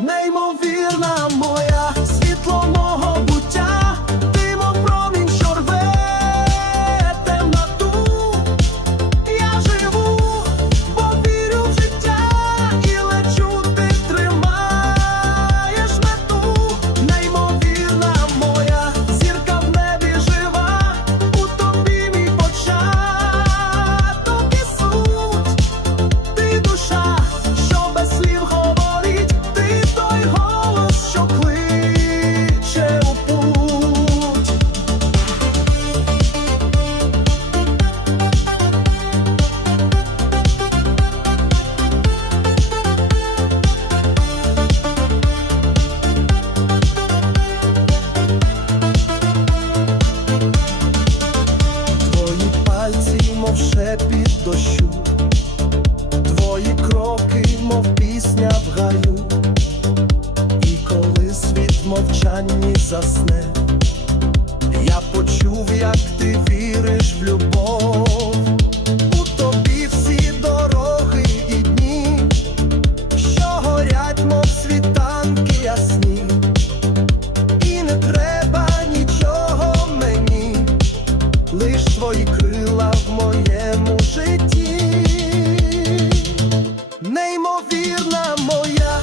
неймовірна моя, світло мого. мов шепіт дощу, твої кроки, мов пісня в гаю, і коли світ мовчанні засне. вірна моя.